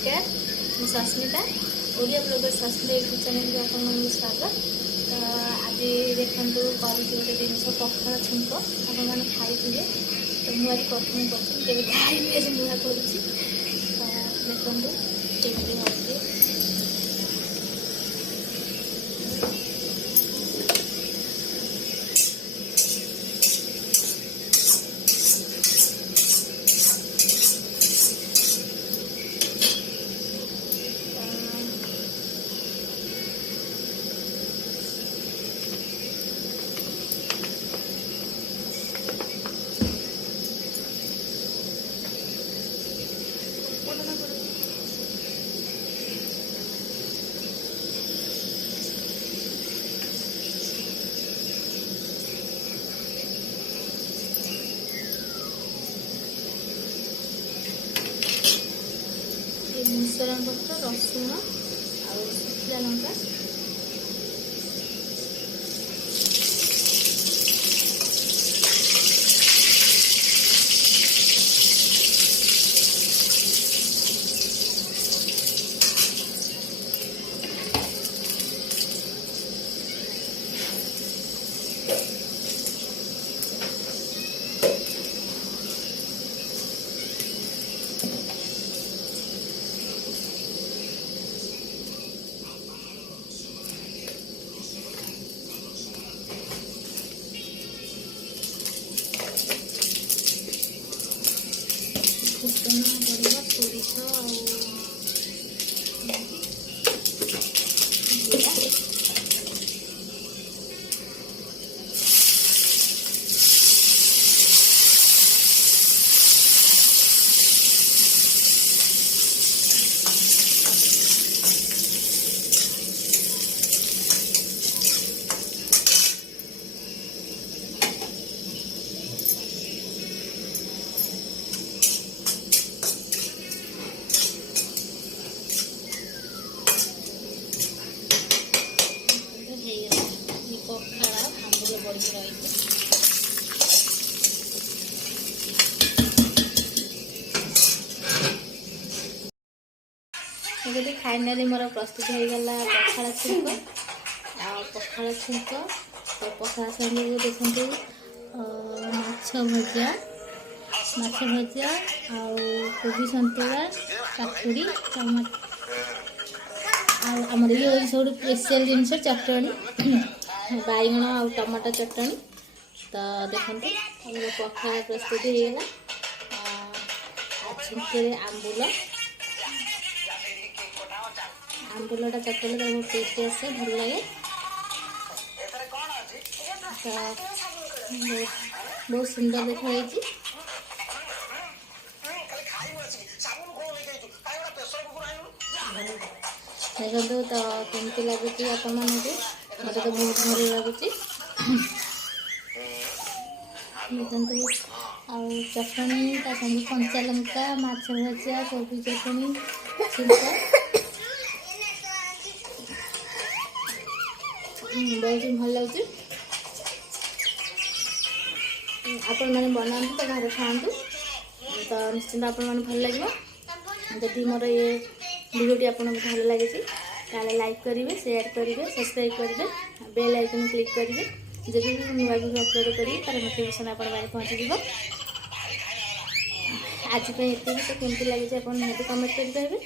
नमस्कार मैं Sasmita Odia blogger Sasmita YouTube channel को आपको स्वागत। तो आज देखो कर गोटे जिनस पखाड़ छुंक आपने खाई तो मुझे प्रथम कर खाई नुआ कर देखो केमी हो मिश्रण पत्र रसुण और शुखला लंका फुटना पड़ेगा सोरिष रही फाइनाली मोर प्रस्तुत हो गला पखाड़ छुंक पखाड़ छुंक तो पखाड़ संगे देखते माछ भजा कोबी सन्तुला काकुड़ी आमर ये सब स्पेशल जिनस चटणी बैगण आ टमाटो चटणी। तो देखते पखाड़ प्रस्तुत हो गला छुंके आंबुलटा चटले तो बहुत टेस्ट आसे भल लगे। तो बहुत सुंदर देखा देखो तो केमती लगुच आपण मानक मत तो बहुत भल लगुच देखते चटनी संगे कंचा लंका माछ भजा कोबी चटनी छिलका बहुत भल लगे। आपण मैंने बना तो घर खातु तो निश्चिंत आपण मैंने भल लगे। जदि मोर ये वीडियोटी आपको भल लगे ताले लाइक करेंगे शेयर करेंगे सब्सक्राइब करेंगे बेल आइकन क्लिक करेंगे जब भी नुआ वीडियो अपलोड करी तार नोटिफिकेशन आप पहुँची आज एत तो केमती लगे आप कमेंट कर।